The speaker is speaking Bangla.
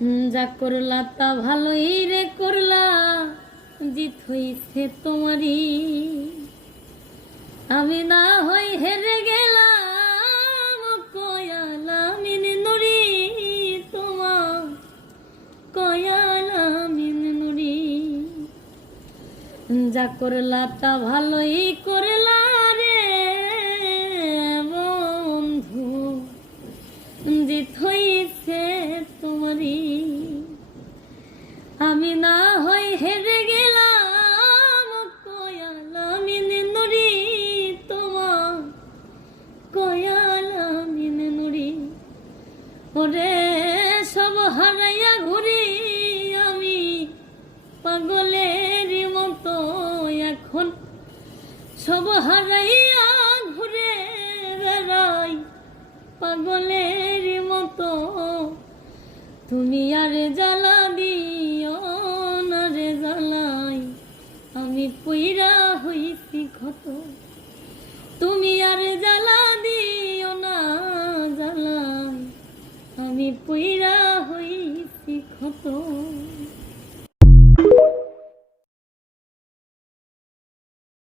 যা করলা তা ভালোই রে করলা, জিত হইছে তোমারই। আমি না হই হেরে গেলাম, কয়ালামিন নুরি তোমার, কয়ালামিন নুরি। যা করলা তা ভালোই করলা রে বন্ধু, জিত হইছে তোমারই। আমি না হই হেরে গেলাম, কয়ালামিন নুরি তোমার, কয়ালামিন নুরি। ওরে সব হারাইয়া ঘুরি আমি পাগলের মতো এখন, সব হারাইয়া ঘুরে বেড়াই পাগলের মতো। তুমি আর জ্বালা দিও না রে জ্বালাই, আমি পইরা হইছি ক্ষত। তুমি আর জ্বালা